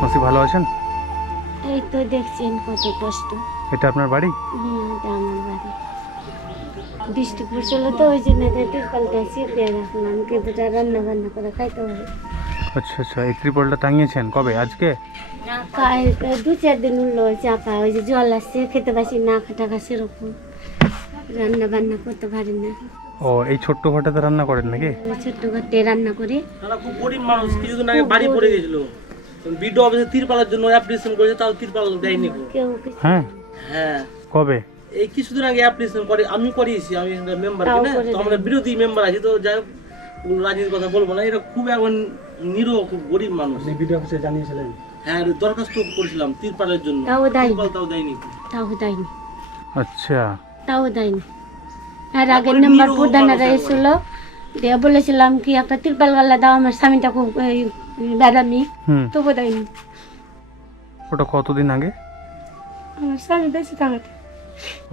মাসি ভালো আছেন? এই তো দেখছেন কত কষ্ট। এটা আপনার বাড়ি? এটা আমার বাড়ি। বৃষ্টি পড়ছিল তো ওই জন্য তিরপালটা চেপে রাখলাম, কিন্তু রান্না বান্না করে খাইতে হবে। আচ্ছা আচ্ছা, এই ত্রিপলটা টাঙিয়েছেন কবে? আজকে? 2-4 দিন হলো চাপা। ওই যে জল আসছে, খেতে পারছি না, খাটা সেরকম রান্না বান্না করতে পারি না। ও, এই ছোট্ট ঘরটাতে রান্না করেন নাকি? ছোট্ট ঘরতে রান্না করি। তারা খুব গরিব মানুষ, কিছুদিন আগে বাড়ি পড়ে গেছিল, বিডিও অফিসে তিরপালের জন্য অ্যাপ্লিকেশন করেছে, তাও তিরপাল দেয়নি। কেউ হ্যাঁ হ্যাঁ, কবে? এই কিছুদিন আগে অ্যাপ্লিকেশন করে আমি করিয়েছি, আমি মেম্বার কিনা, তো আমরা বিরোধী মেম্বার আছি, তো যাই হোক রাজনীতির কথা বলবো না। এটা খুব এখন নিরহ, খুব গরিব মানুষ। বিডিও অফিসে জানিয়েছিলেন? হ্যাঁ, দরখাস্ত করেছিলাম তিরপালের জন্য, তাও দেয়নি। তাও দেয়নি। আচ্ছা, তাও দেয়নি। আর আগের নাম্বার প্রধানেরা এসেছিল, দিয়ে বলেছিলাম কি একটা তিরপাল গাল্লা দাও, আমার স্বামীটা খুব বেড়ামি, তবু দেয়নি। ওটা কতদিন আগে? আমার স্বামী বেশি থাকাতে।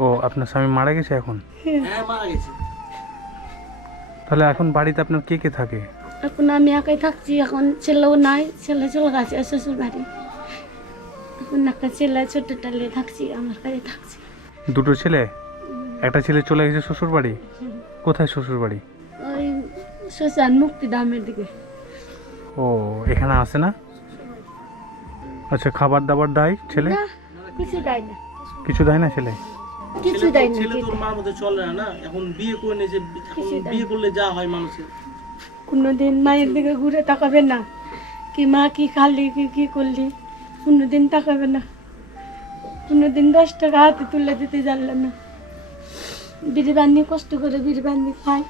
ও, আপনার স্বামী মারা গেছে এখন? হ্যাঁ, মারা গেছে। তাহলে এখন বাড়িতে আপনার কে কে থাকে? এখন আমি একাই থাকছি, এখন ছেলেও নাই, ছেলে চলে গেছে শ্বশুর বাড়ি। এখন একটা ছেলে ছোটটা নিয়ে থাকছি, আমার কাছে থাকছি। দুটো ছেলে? একটা ছেলে চলে গেছে শ্বশুর বাড়ি? কোথায় শ্বশুর বাড়ি? ওই শ্মশান মুক্তিধামের দিকে। ও, এখানে আসে না? আচ্ছা, খাবার দাবার দেয় ছেলে? না, কিছু দেয় না, কিছু দেয় না ছেলে? কিছু দেয় না। ছেলে তোর মার মধ্যে চলে না, এখন বিয়ে করে নিয়েছে, এখন বিয়ে করলে যা হয় মানুষের। কোনোদিন মায়ের দিকে ঘুরে তাকাবে না, কি মা কি খালি কি করলি, কোনোদিন তাকাবে না। কোনোদিন 10 টাকা হাতে তুলে দিতে জানলে না। বিড়ি বান্নি কষ্ট করে বিড়ি বান্নি খায়।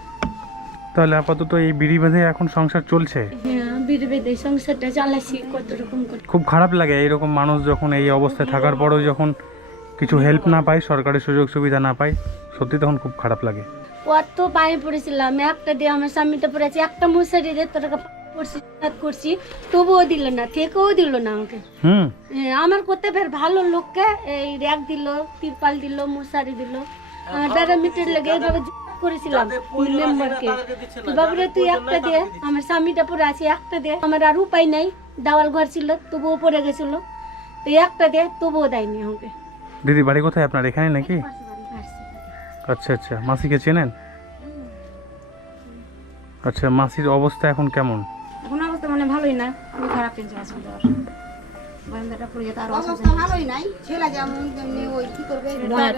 তাহলে আপাতত এই বিড়ি বেঁধে এখন সংসার চলছে? হ্যাঁ, বিড়ি বেঁধে সংসারটা চালাচ্ছি কত রকম করে। খুব খারাপ লাগে এইরকম মানুষ যখন এই অবস্থায় থাকার পরেও যখন কিছু হেল্প না পায়, সরকারি সুযোগ সুবিধা না পায়, সত্যি তখন খুব খারাপ লাগে। কত পায়ে পড়েছিলাম, একটা দিয়ে আমার স্বামীটা পড়েছে, একটা মশারি দিয়ে তোর করছি, তবুও দিল না, থেকেও দিল না আমাকে। আমার করতে ফের ভালো লোককে এই র্যাক দিল, তিরপাল দিল, মশারি দিল। প্যারামিটার লেগে এইভাবে করেছিলাম মেম্বারকে, বাবুরে তুই একটা দে, আমার স্বামীটা পরে আছে, একটা দে। আমার আর উপায় নাই, দেওয়াল ঘর ছিল, তবুও পড়ে গেছিল, তো একটা দে, তবুও দেয়নি আমাকে। দিদি বাড়ি কোথায় আপনার? এখানে নাকি? আচ্ছা আচ্ছা, মাসিকে চেনেন? আচ্ছা, মাসির অবস্থা এখন কেমন? এখন অবস্থা মানে ভালোই না, খুবই খারাপ টেনশন আছে। বারান্দাটা পড়ে যেতে আরো অবস্থা ভালোই নাই, ছেলে যেমন তেমনি ওই কি করবে,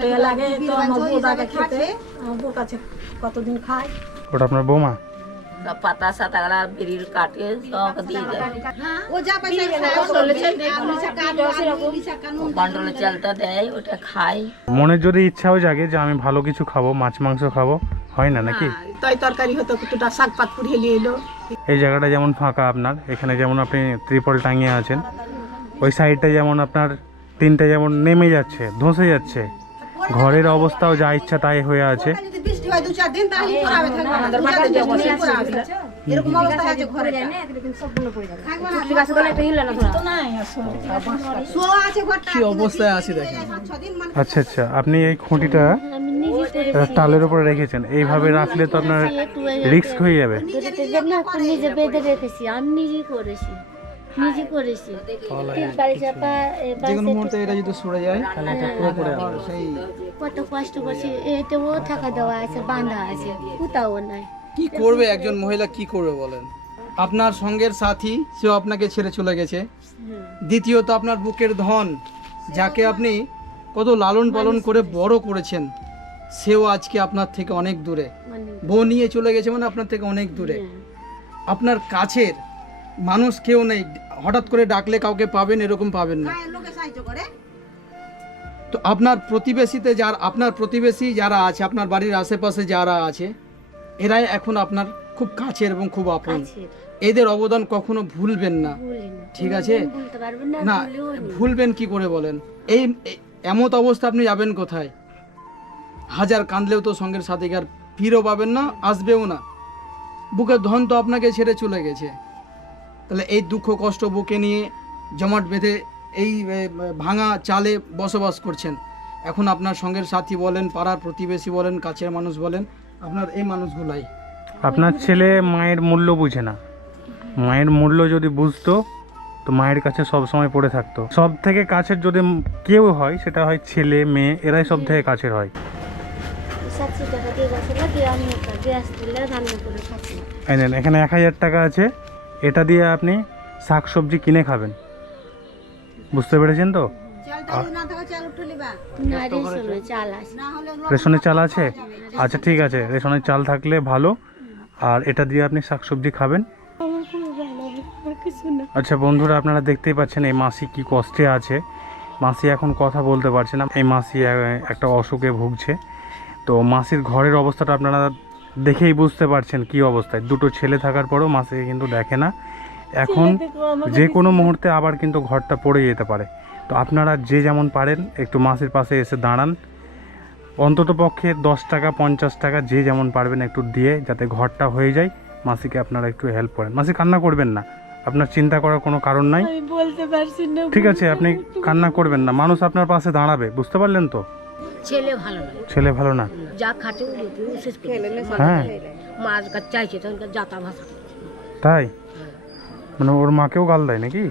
দয়া লাগে তো আমার বউটাকে খেতে, আমার বউর কাছে কতদিন খায়। ওটা আপনার বৌমা? পাতা সাতাগুলা বিড়ির কাটে সব দিয়ে দেয়, ও যা পয়সা কন্ট্রোলে চালটা দেয়, ওটা খায়। মনের যদি ইচ্ছাও জাগে যে আমি ভালো কিছু খাবো, মাছ মাংস খাবো, হয় না নাকি? তাই তরকারি হতো, কিছুটা শাক পাত পুড়িয়ে নিয়ে এলো। এই জায়গাটা যেমন ফাঁকা আপনার, এখানে যেমন আপনি ত্রিপল টাঙিয়ে আছেন, ওই সাইডটা যেমন আপনার তিনটা যেমন নেমে যাচ্ছে, ধসে যাচ্ছে, ঘরের অবস্থাও যা ইচ্ছা তাই হয়ে আছে। যদি বৃষ্টি হয় 2-4 দিন তাহলে পড়াবে, থাকবে না, 2-4 দিন বৃষ্টি পড়াবে, এরকম অবস্থা আছে ঘরে। শোয়া আছে ঘরটা, কি অবস্থায় আছে দেখেন। 5-6 দিন মানে আচ্ছা আচ্ছা, আপনি এই খুঁটিটা আমি নিজে করেছি, টালের উপরে রেখেছেন, এইভাবে রাখলে তো আপনার রিস্ক হয়ে যাবে। নিজে বেঁধে রেখেছি, আমি নিজে করেছি, নিজে করেছি। তিরপাল চাপা, যে কোনো মুহূর্তে এটা যদি সরে যায় তাহলে এটা পুরো পড়ে যাবে। সেই কত কষ্ট করছি, এটাও থাকা দেওয়া আছে, বাঁধা আছে, কোথাও নাই। কি করবে একজন মহিলা, কি করবে বলেন? আপনার সঙ্গের সাথী, সেও আপনাকে ছেড়ে চলে গেছে। দ্বিতীয়ত আপনার বুকের ধন, যাকে আপনি কত লালন পালন করে বড় করেছেন, সেও আজকে আপনার থেকে অনেক দূরে। বউ নিয়ে চলে গেছে মানে আপনার থেকে অনেক দূরে। আপনার কাছের মানুষ কেউ নেই, হঠাৎ করে ডাকলে কাউকে পাবেন, এরকম পাবেন না। লোকে সাহায্য করে। তো আপনার প্রতিবেশী যারা আছে, আপনার বাড়ির আশেপাশে যারা আছে, এরাই এখন আপনার খুব কাছের এবং খুব আপন। এদের অবদান কখনো ভুলবেন না, ঠিক আছে? না, ভুলবেন কি করে বলেন? এই এমত অবস্থা আপনি যাবেন কোথায়? হাজার কাঁদলেও তো সঙ্গের সাথে আর ফিরও পাবেন না, আসবেও না। বুকের ধন তো আপনাকে ছেড়ে চলে গেছে। তাহলে এই দুঃখ কষ্ট বুকে নিয়ে জমাট বেঁধে এই ভাঙা চালে বসবাস করছেন। এখন আপনার সঙ্গের সাথী বলেন, পাড়ার প্রতিবেশী বলেন, কাছের মানুষ বলেন, আপনার এই মানুষগুলাই। আপনার ছেলে মায়ের মূল্য বুঝে না। মায়ের মূল্য যদি বুঝতো তো মায়ের কাছে সব সময় পড়ে থাকতো। সব থেকে কাছের যদি কেউ হয় সেটা হয় ছেলে মেয়ে, এরাই সব থেকে কাছের হয়। 700 টাকা দিয়ে গেছিল, দিয়ে আমি একটা গ্যাস দিলে রান্না করে খাচ্ছি। এই নেন, এখানে 1000 টাকা আছে, এটা দিয়ে আপনি শাক সবজি কিনে খাবেন। বুঝতে পেরেছেন তো? চালটা যদি না থাকে চাল উঠে লিবা, না রেশনে চাল আছে। না হলে রেশনের চাল আছে? আচ্ছা ঠিক আছে, রেশনের চাল থাকলে ভালো, আর এটা দিয়ে আপনি শাক সবজি খাবেন। আমার খুবই ভালো লাগে, আর কিছু না। আচ্ছা বন্ধুরা, আপনারা দেখতেই পাচ্ছেন এই মাসি কি কষ্টে আছে। মাসি এখন কথা বলতে পারছে না, এই মাসি একটা অসুখে ভুগছে। তো মাসির ঘরের অবস্থাটা আপনারা দেখেই বুঝতে পারছেন কি অবস্থায়। দুটো ছেলে থাকার পরেও মাসিকে কিন্তু দেখে না। এখন যে কোনো মুহূর্তে আবার কিন্তু ঘরটা পড়ে যেতে পারে। তো আপনারা যে যেমন পারেন একটু মাসির পাশে এসে দাঁড়ান, অন্তত পক্ষে 10 টাকা 50 টাকা যে যেমন পারবেন একটু দিয়ে, যাতে ঘরটা হয়ে যায়। মাসিকে আপনারা একটু হেল্প করেন। মাসি কান্না করবেন না, আপনার চিন্তা করার কোনো কারণ নাই। আমি বলতে পারছি না। ঠিক আছে, আপনি কান্না করবেন না, মানুষ আপনার পাশে দাঁড়াবে, বুঝতে পারলেন তো? ছেলে ভালো না, ছেলে ভালো না? যা খাটে শেষ করে হ্যাঁ মার কাছে চাইছে তখন যাতা ভাষা তাই, মানে ওর মাকেও গাল দেয় নাকি?